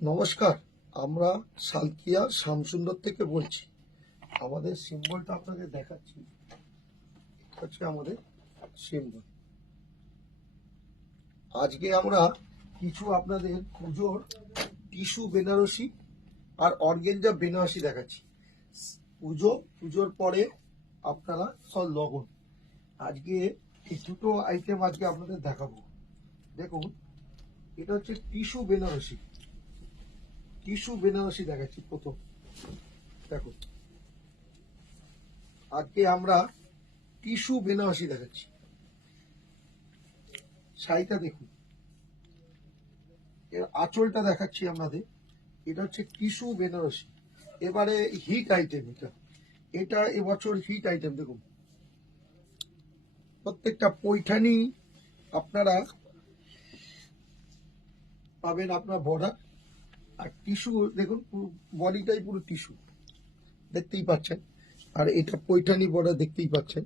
নমস্কার, আমরা সালকিয়া শ্যামসুন্দর থেকে বলছি। আমাদের সিম্বলটা আপনাদের দেখাচ্ছি। এটা হচ্ছে আমাদের সিম্বল। আজকে আমরা কিছু আপনাদের পুজোর টিস্যু বেনারসি আর অর্গেঞ্জা বেনারসি দেখাচ্ছি। পুজোর পরে আপনারা সব লগন। আজকে এই দুটো আইটেম আজকে আপনাদের দেখাবো। দেখুন, এটা হচ্ছে টিস্যু বেনারসি। টিস্যু বেনারসি দেখাচ্ছি প্রথম। দেখুন, আজকে আমরা টিস্যু বেনারসি দেখাচ্ছি। শাড়িটা দেখুন, এর আঁচলটা দেখাচ্ছি আপনাদের। এটা হচ্ছে টিস্যু বেনারসি। এবারে হিট আইটেম, এটা এবছর হিট আইটেম। দেখুন, প্রত্যেকটা পৈঠানি আপনারা পাবেন আপনার বর্ডার। আর টিস্যু দেখুন, পুরো বডিটাই পুরো টিস্যু দেখতেই পাচ্ছেন। আর এটা পৈঠানি বর্ডার দেখতেই পাচ্ছেন।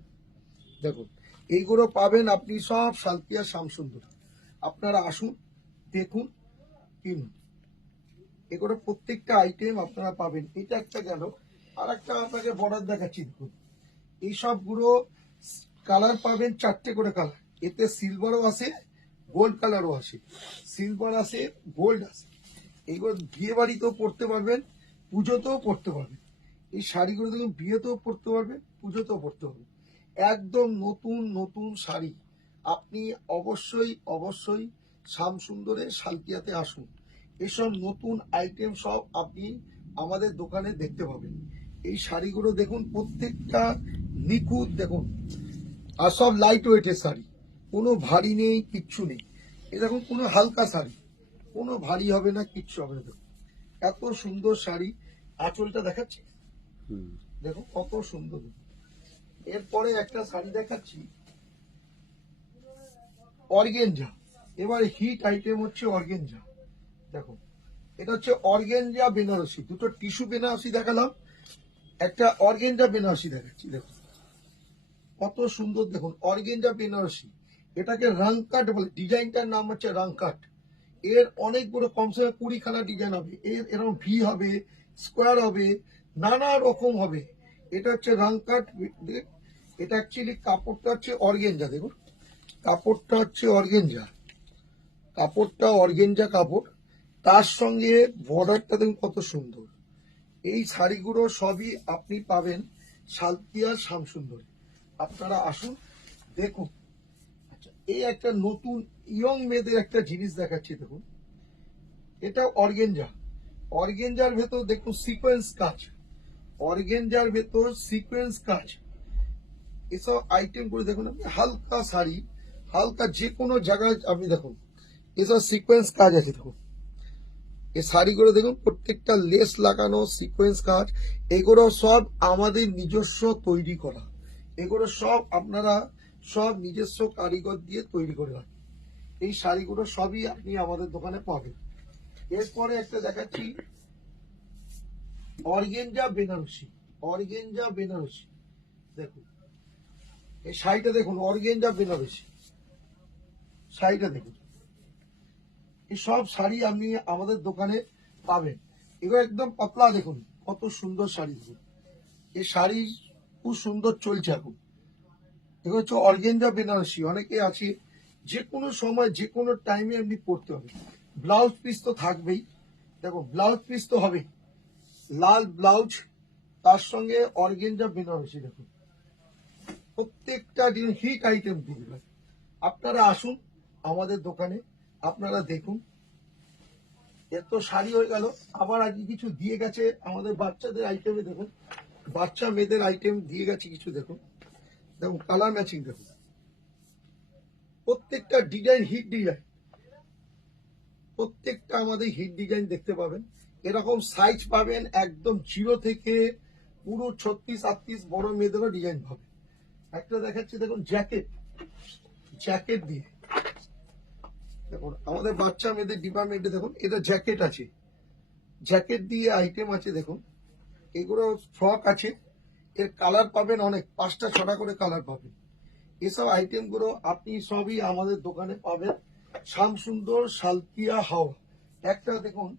দেখুন, এইগুলো পাবেন আপনি সব সালকিয়া শ্যামসুন্দর। আপনারা আসুন, দেখুন, কিনুন। এগুলো প্রত্যেকটা আইটেম আপনারা পাবেন। এটা একটা গেল। আর একটা আপনাকে বর্ডার দেখাচ্ছি। দেখুন, এই সবগুলো কালার পাবেন, 4টে করে কালার। এতে সিলভারও আসে, গোল্ড কালারও আসে। সিলভার আসে, গোল্ড আসে। এইগুলো বিয়ে বাড়িতেও পরতে পারবেন, পুজোতেও পরতে পারবেন। এই শাড়িগুলো দেখুন, বিয়েতেও পরতে পারবেন, পুজোতেও পরতে পারবেন। একদম নতুন নতুন শাড়ি। আপনি অবশ্যই অবশ্যই শ্যামসুন্দরে সালকিয়াতে আসুন। এসব নতুন আইটেম সব আপনি আমাদের দোকানে দেখতে পাবেন। এই শাড়িগুলো দেখুন, প্রত্যেকটা নিখুঁত। দেখুন, আর সব লাইট ওয়েটের শাড়ি, কোনো ভারী নেই, কিচ্ছু নেই। এ দেখুন, কোনো হালকা শাড়ি, কোনো ভারী হবে না, কিচ্ছু হবে না। দেখুন, এত সুন্দর শাড়ি। আঁচলটা দেখাচ্ছি, দেখুন কত সুন্দর। এরপরে একটা শাড়ি দেখাচ্ছি, অর্গেঞ্জা। এবার হিট আইটেম হচ্ছে অর্গেঞ্জা। দেখুন, এটা হচ্ছে অর্গেঞ্জা বেনারসি। দুটো টিস্যু বেনারসি দেখালাম, একটা অর্গেঞ্জা বেনারসি দেখাচ্ছি। দেখুন কত সুন্দর। দেখুন, অর্গেঞ্জা বেনারসি, এটাকে রাংকাট বলে। ডিজাইনটার নাম হচ্ছে রাংকাট। এর অনেকগুলো, কমসে কম 20খানা ডিজাইন হবে। এর এরকম ভি হবে, স্কোয়ার হবে, নানা রকম হবে। এটা হচ্ছে রাংকাট। এটা অ্যাকচুয়ালি কাপড়টা হচ্ছে অর্গেঞ্জা। দেখুন, কাপড়টা হচ্ছে অর্গেঞ্জা, কাপড়টা অর্গেঞ্জা কাপড়। তার সঙ্গে বর্ডারটা দেখুন কত সুন্দর। এই শাড়িগুলো সবই আপনি পাবেন সালকিয়া শ্যামসুন্দরে। আপনারা আসুন, দেখুন। আচ্ছা, এই একটা নতুন ইয়ং মেয়েদের একটা জিনিস দেখাচ্ছি। দেখুন, এটা অর্গেঞ্জা। অর্গেঞ্জার ভেতর দেখুন সিকোয়েন্স কাজ। অর্গেঞ্জার ভেতর সিকোয়েন্স কাজ। এসব আইটেম করে দেখুন, আপনি হালকা শাড়ি, হালকা যে কোনো জায়গায় আপনি দেখুন, এসব সিকোয়েন্স কাজ আছে। দেখুন, এই শাড়িগুলো দেখুন, প্রত্যেকটা লেস লাগানো সিকোয়েন্স কাজ। এগুলো সব আমাদের নিজস্ব তৈরি করা। এগুলো সব আপনারা সব নিজস্ব কারিগর দিয়ে তৈরি করে রাখেন। এই শাড়িগুলো সবই আপনি আমাদের দোকানে পাবেন। এরপরে একটা দেখাচ্ছি, অর্গেঞ্জা বেনারসি। অর্গেঞ্জা বেনারসি, দেখুন এই শাড়িটা দেখুন, অর্গেঞ্জা বেনারসি শাড়িটা দেখুন। এই সব শাড়ি আপনি আমাদের দোকানে পাবেন। এগুলো একদম পাতলা। দেখুন কত সুন্দর শাড়ি। দেখুন, এই শাড়ি খুব সুন্দর চলছে এখন। এগুলো হচ্ছে অর্গেঞ্জা বেনারসি। অনেকে আছে, যে কোনো সময় যে কোনো টাইমে আপনি পরতে হবে। ব্লাউজ পিস তো থাকবেই। দেখো, ব্লাউজ পিস তো হবেই, লাল ব্লাউজ, তার সঙ্গে অর্গেঞ্জা বেনারসি। দেখুন, প্রত্যেকটা হিট আইটেম দিবে। আপনারা আসুন আমাদের দোকানে, আপনারা দেখুন। এত শাড়ি হয়ে গেল, আবার আজকে কিছু দিয়ে গেছে আমাদের বাচ্চাদের আইটেমে। দেখুন, বাচ্চা মেয়েদের আইটেম দিয়ে গেছে কিছু। দেখুন, দেখুন কালার ম্যাচিং। দেখুন, প্রত্যেকটা ডিজাইন হিট ডিজাইন, প্রত্যেকটা আমাদের হিট ডিজাইন দেখতে পাবেন। এরকম সাইজ পাবেন একদম 0 থেকে পুরো 36-38 বড় মেয়েদেরও ডিজাইন পাবেন। একটা দেখাচ্ছি, দেখুন জ্যাকেট, জ্যাকেট দিয়ে। দেখুন, আমাদের বাচ্চা মেয়েদের ডিপার্টমেন্টে দেখুন, এটা জ্যাকেট আছে, জ্যাকেট দিয়ে আইটেম আছে। দেখুন, এগুলো ফ্রক আছে। এর কালার পাবেন অনেক, 5টা 6টা করে কালার পাবেন। এসব আইটেম গুলো আপনি সবই আমাদের দোকানে পাবেন, শ্যামসুন্দর সালকিয়া হাওড়া। একটা দেখুন,